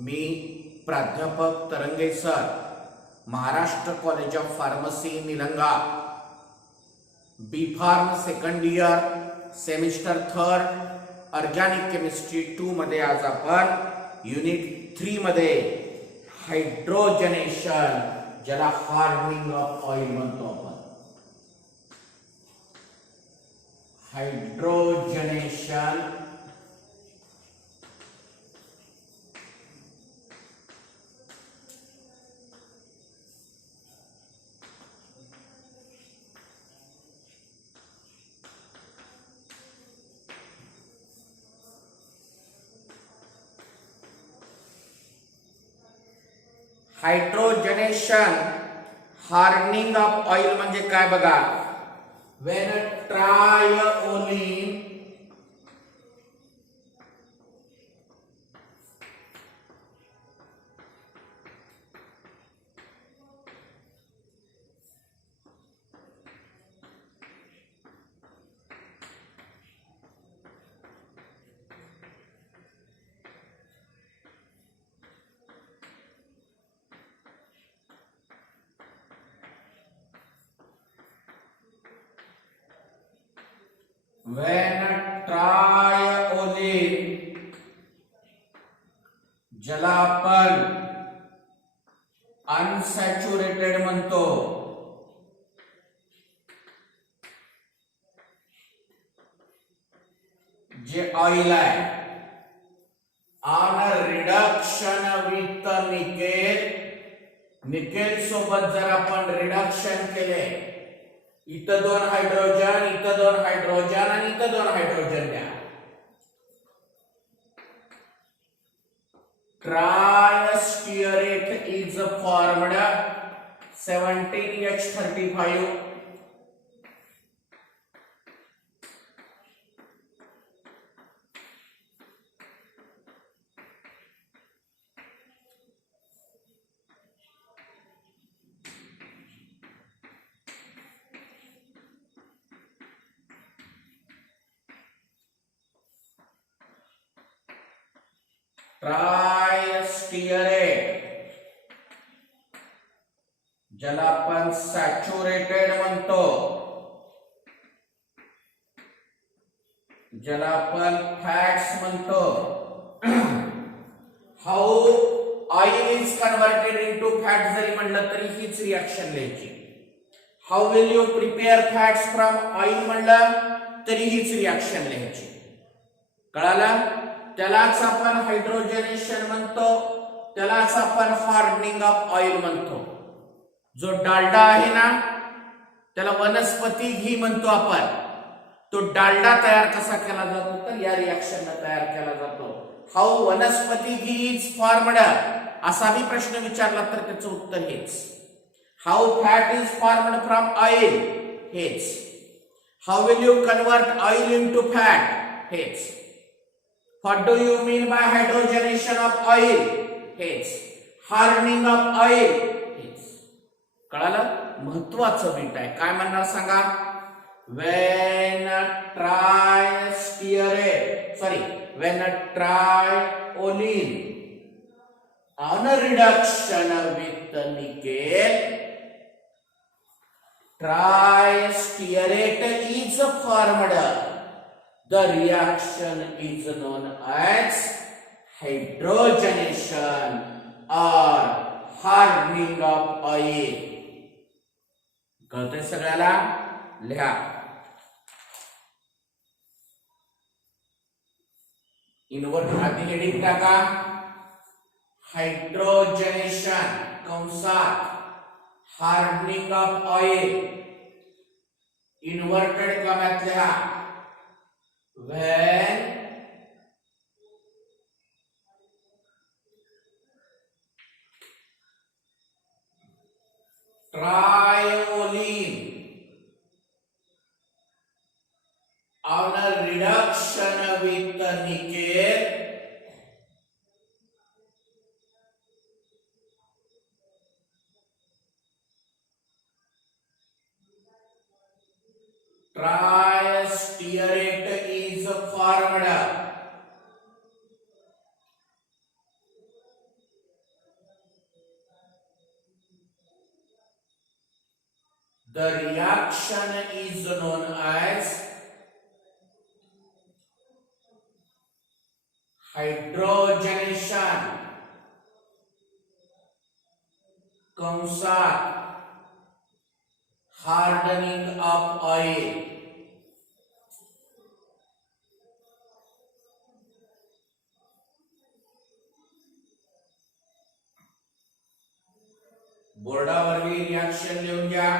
मी प्राध्यापक Tarange sir, Maharashtra college of pharmacy Nilanga, B pharm second year, semester third, organic chemistry 2 मध्ये आज आपण युनिट 3 मध्ये हायड्रोजनेशन, ज्याला हार्डनिंग ऑफ ऑइल म्हणतो आपण, हायड्रोजनेशन हायड्रोजनेशन हार्डनिंग ऑफ ऑइल म्हणजे काय बघा. व्हेन ट्रायओलिन ज्याला आपण अनसॅच्युरेटेड म्हणतो, जे ऑइल आहे, on reduction with nickel, nickel सोबत जर आपण रिडक्शन केले, इथं 2 हायड्रोजन, इथं 2 हायड्रोजन आणि इथं 2 हायड्रोजन द्या, ट्रायस्टियरेट इज फॉर्मड 17H35. ट्रायस्टियरेट, ज्याला आपण सॅच्युरेटेड म्हणतो, ज्याला आपण फॅट्स म्हणतो. How oil is converted into fat जरी म्हणलं तरी हीच रिएक्शन लिहायची. How will you prepare fats from oil म्हणलं तरी हीच रिएक्शन लिहायची. कळालं? त्यालाच आपण हायड्रोजनेशन म्हणतो, त्यालाच आपण हार्डनिंग ऑफ ऑइल म्हणतो. जो डालडा आहे ना, त्याला वनस्पती घी म्हणतो आपण. तो डालडा तयार कसा केला जातो, तर या रिएक्शनने तयार केला जातो. हाऊ वनस्पती घी इज फॉर्मड असा भी प्रश्न विचारला तर त्याचं उत्तर हेच. How fat is formed from oil, हेच. How will you convert oil into fat, हेच. What do you mean by hydrogenation of oil? हेच. हार्डनिंग ऑफ ऑइल, हेच. कळालं? महत्वाचं बीट आहे. काय म्हणणार सांगा. when triolin on a reduction with nickel, tristearate is formed. The reaction is known as hydrogenation or hardening of oil. कळतंय सगळ्याला? लिहा. इनवर्ट आधी हेडिंग टाका. हायड्रोजनेशन कंसात हार्डनिंग ऑफ ऑइल, इन्व्हर्टेड कॉमात लिहा. when triolin on a reduction with nickel, tristearate is formed. The reaction is known as hydrogenation, कंसात hardening of oil. बोर्डावरली reaction लिहून घ्या.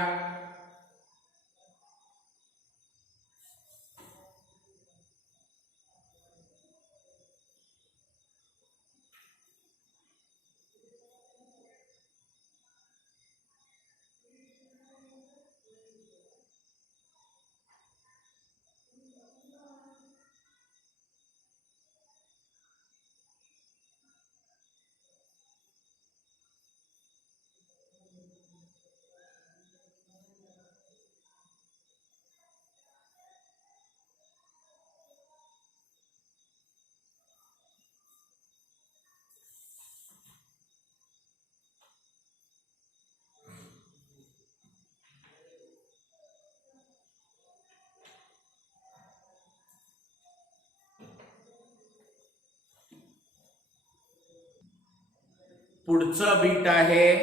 पुढचं बीट आहे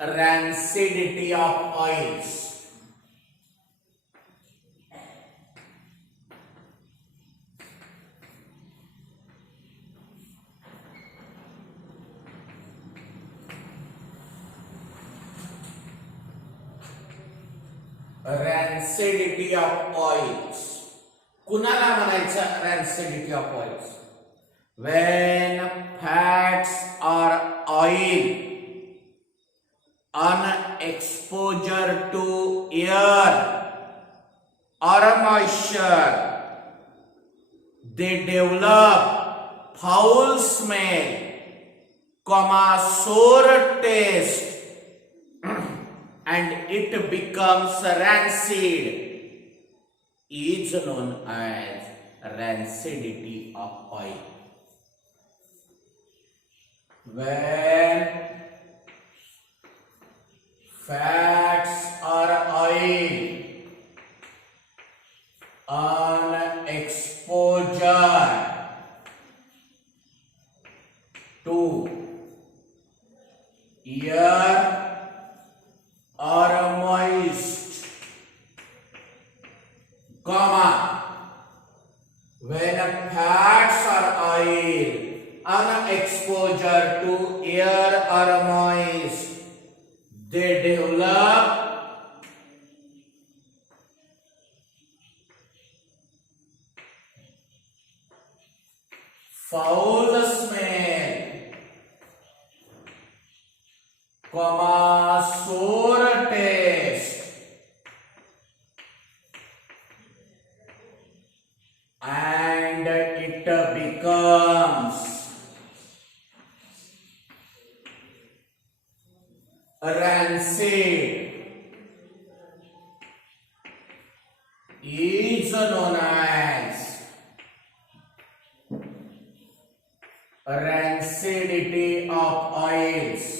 rancidity of oils. Rancidity of oils कुणाला म्हणायचं? Rancidity of oils when fats or oil on exposure to air or moisture they develop foul smell, sour taste and it becomes rancid is known as rancidity of oil. When fats or oil on exposure to air or moist, when fats or oil on exposure to air or moist they develop foul smell, sour taste and it becomes rancid is known as rancidity of oils.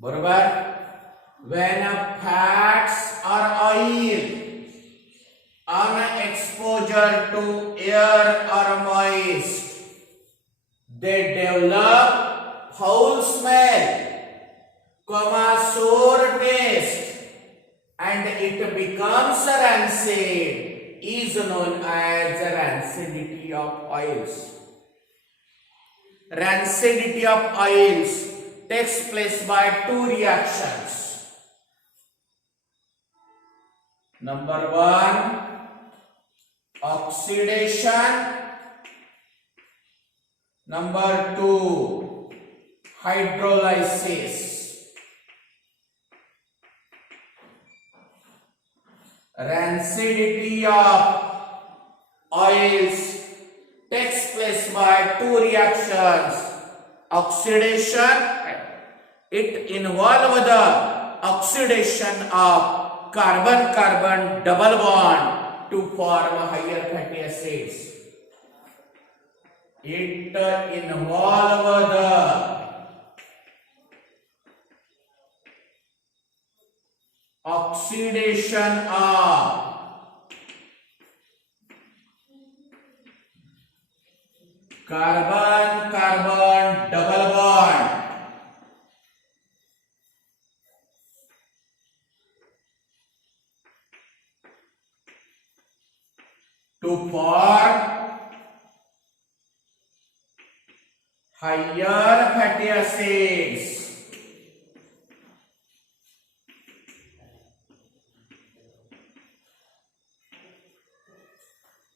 बरोबर. when fats or oil on exposure to air or moist they develop foul smell, sour taste and it becomes rancid is known as rancidity of oils. Rancidity of oils takes place by two reactions. Number one, oxidation. Number two, hydrolysis. Rancidity of oils takes place by two reactions. Oxidation, it involves the oxidation of carbon-carbon double bond to form higher fatty acids. It involve the oxidation of carbon-carbon double bond to form higher fatty acids.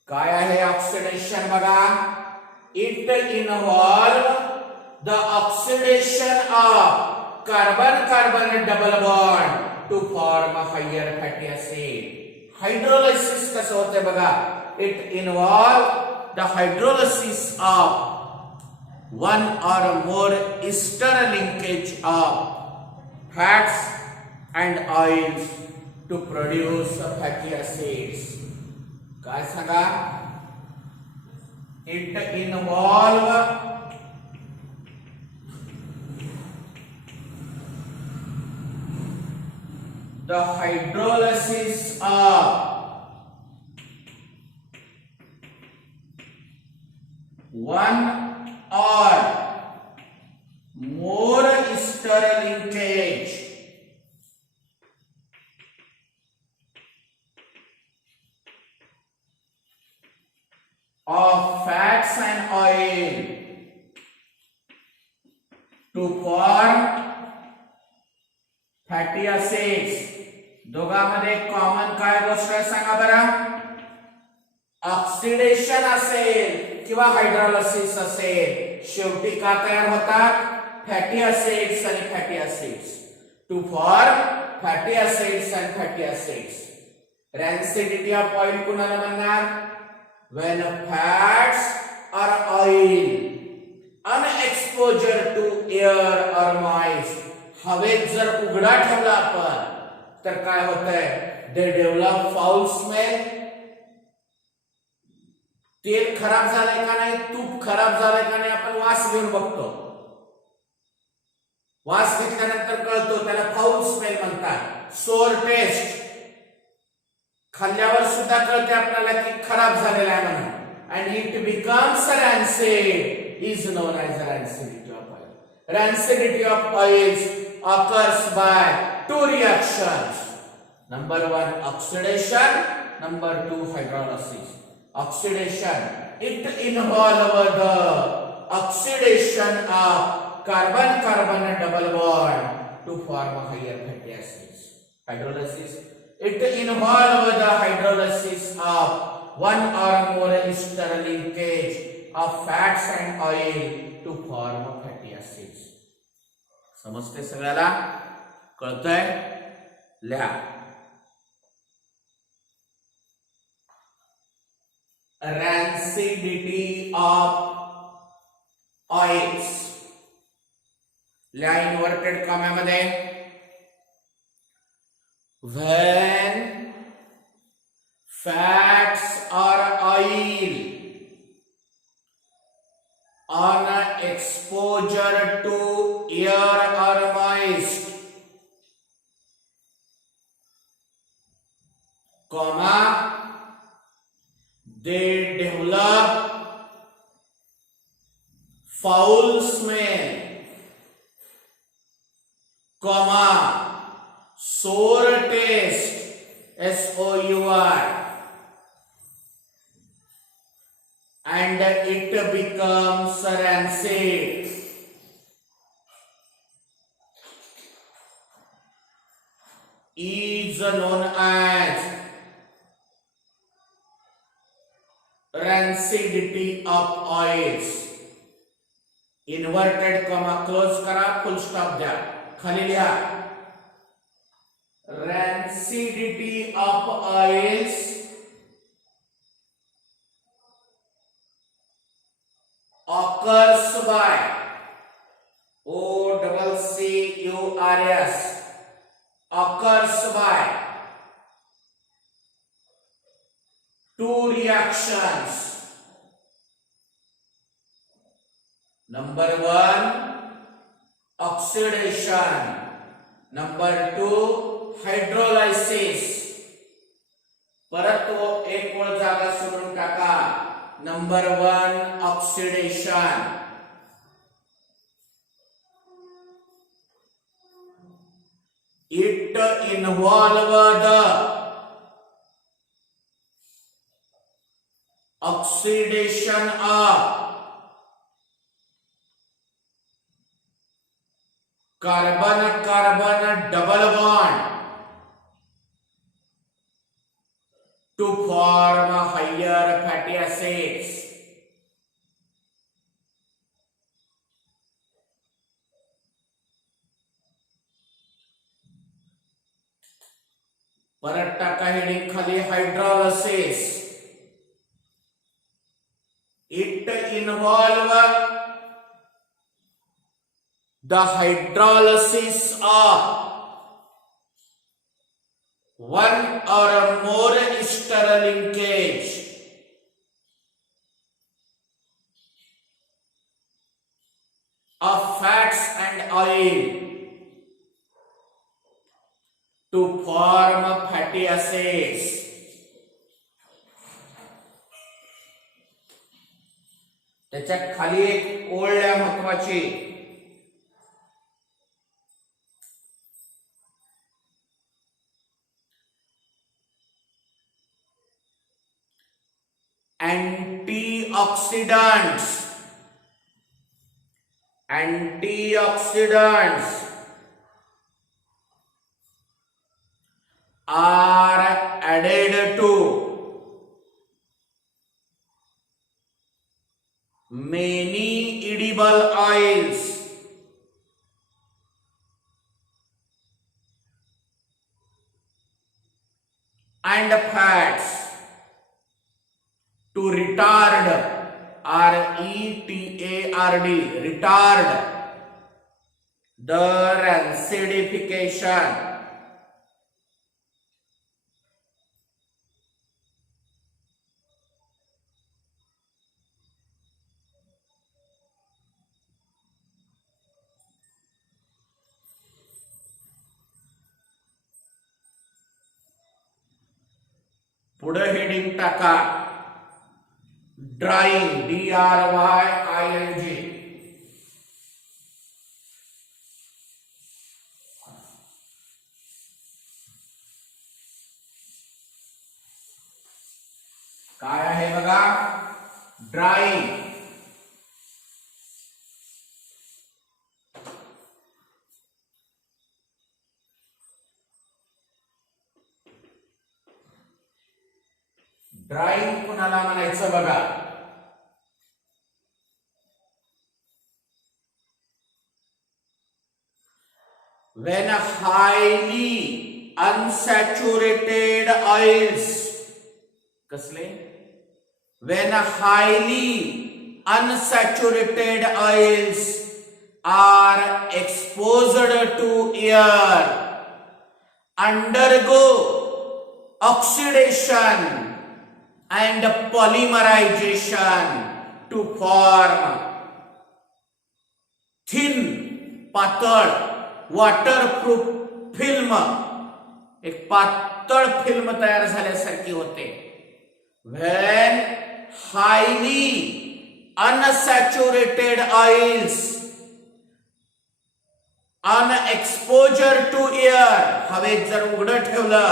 काय आहे oxidation बघा. It involve the oxidation of carbon carbon double bond to form higher fatty acid. Hydrolysis कसं होतंय बघा. It involve the hydrolysis of one or more ester linkage of fats and oils to produce fatty acids. काय सांगा. It involve the hydrolysis of one or more ester linkage of fats and oil to form fatty acids. दोघांमध्ये common काय गोष्ट आहे सांगा बरं. Oxidation असेल किंवा hydrolysis असेल, शेवटी का तयार होतात. फॅटी ऍसिड्स आणि fatty acids to form fatty acids and fatty acids. Rancidity of oil कुणाला म्हणणार. when fats or oil unexposure to air or moist, हवेत जर उघडा ठेवला आपण तर काय होतंय. they develop foul smell. तेल खराब झालंय का नाही, तूप खराब झालंय का नाही आपण वास घेऊन बघतो. वास घेतल्यानंतर कळतो त्याला फाउल स्मेल म्हणतात. सोअर टेस्ट खाल्ल्यावर सुद्धा कळते आपल्याला की खराब झालेला आहे म्हणून. and it becomes rancid is known as rancidity of oil. Rancidity of oils occurs by two reactions. Number one, oxidation. Number two, hydrolysis. Oxidation, it involves the oxidation of carbon-carbon double bond to form higher fatty acids. Hydrolysis, it involves the hydrolysis of one or more ester linkage of fats and oil to form fatty acids. समजते सगळ्याला. कळतंय. लिहा. rancidity of oils. लिहा inverted कॉमामध्ये. when fats or oil on exposure to air or moist, comma, they develop foul smell, comma, sour taste, SOUR, and it becomes rancid. Is known as rancidity of oils. Inverted comma close करा, full stop द्या, खाली लिहा. rancidity of oils occurs by OCCURS, occurs by two reactions. Number 1 oxidation, number 2 hydrolysis. परत तो एक ओळ जागा सोडून टाका. Number 1 oxidation. It involved the oxidation of carbon double bond to form higher fatty acids. परत टाका हेडिंग खाली hydrolysis. It involve the hydrolysis of one or more ester linkage of fats and oil to form fatty acids. त्याच्या खाली एक ओळ आहे महत्वाची. antioxidants are added to many edible oils and fats to retard retard the rancidification पुढे heading टाका drawing DRYING. काय आहे बघा ड्राइंग. ड्राइंग कुणाला म्हणायचं बघा. when highly unsaturated oils कसले when highly unsaturated oils are exposed to air undergo oxidation and polymerization to form thin पातळ वॉटरप्रूफ फिल्म. एक पातळ फिल्म तयार झाल्यासारखी होते. when highly unsaturated oils unexposure to air हवेत जर उघडं ठेवलं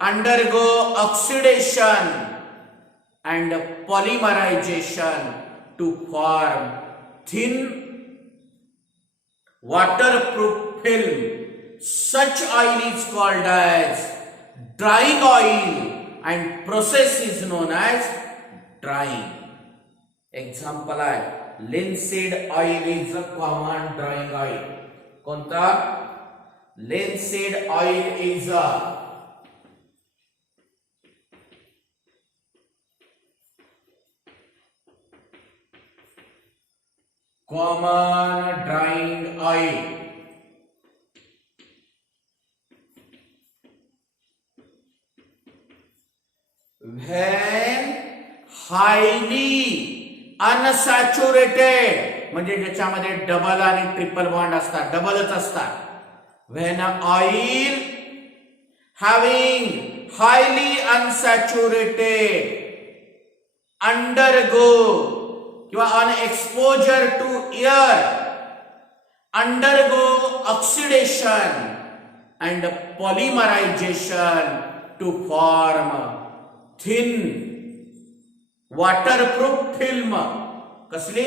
undergo oxidation and polymerization to form thin waterproof film. Such oil is called as drying oil and process is known as drying. Example आहे linseed oil is a common drying oil. कोणता? Linseed oil is a common drying oil. When highly unsaturated म्हणजे ज्याच्यामध्ये double आणि triple bond असतात, डबलच असतात. When oil having highly unsaturated undergo किंवा on exposure to air undergo oxidation and polymerization to form thin waterproof film. कसली?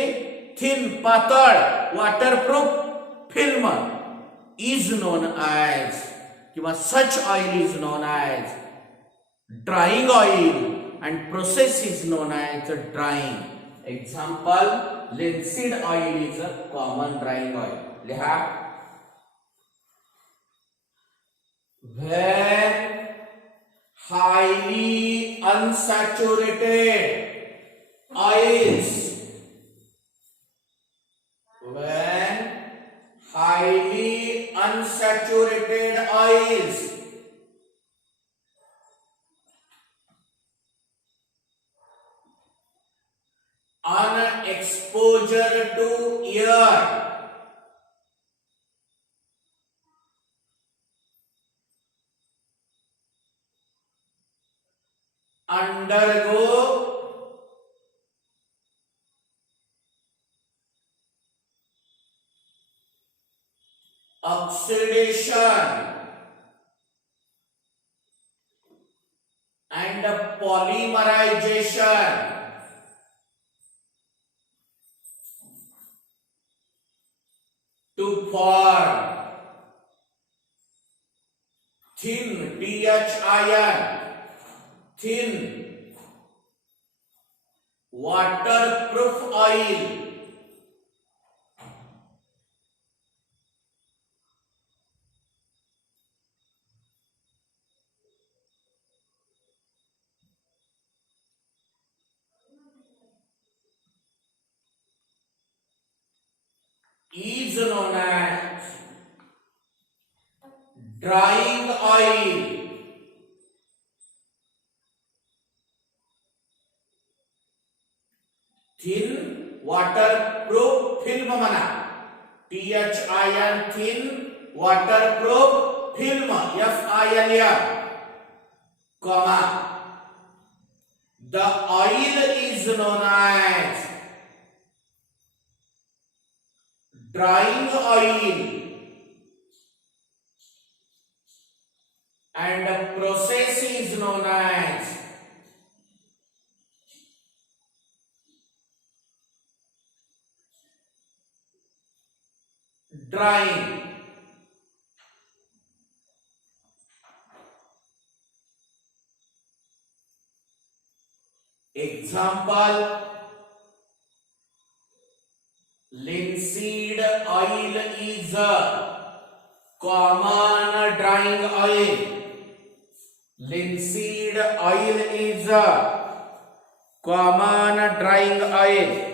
thin पातळ waterproof film is known as किंवा such oil is known as drying oil and process is known as drying. Example, linseed oil is a common drying oil. लिहा. When highly unsaturated oils, when highly unsaturated oils on exposure to air undergo oxidation and polymerization to form thin THIN thin waterproof oil is known as drying oil. Thin waterproof film म्हणा. THIN thin waterproof film FILM comma the oil is known as drying oil and the process is known as drying. Example, linseed oil is a common drying oil. Linseed oil is a common drying oil.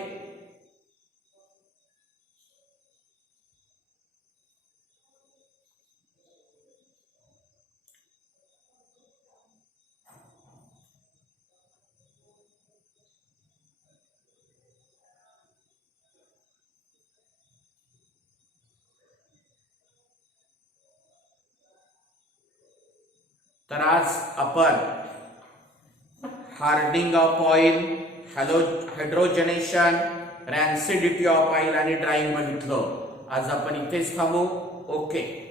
तर आज आपण hardening of oil, hydrogenation, rancidity of oil आणि drying बघितलं. आज आपण इथेच थांबू. Okay.